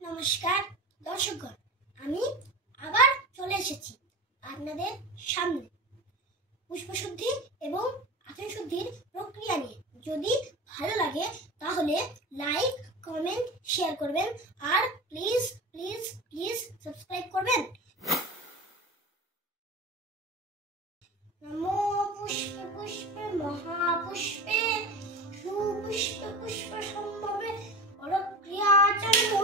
নমস্কার দর্শকগণ, আমি আবার চলে এসেছি আপনাদের সামনে পুষ্পশুদ্ধি এবং আচরণ শুদ্ধির প্রক্রিয়া নিয়ে। যদি ভালো লাগে তাহলে লাইক, কমেন্ট, শেয়ার করবেন আর প্লিজ প্লিজ প্লিজ সাবস্ক্রাইব করবেন। নমো পুষ্পে পুষ্পে মহাপুষ্পে সুপুষ্পে পুষ্প সম্ভবে প্রক্রিয়া চন্দ্র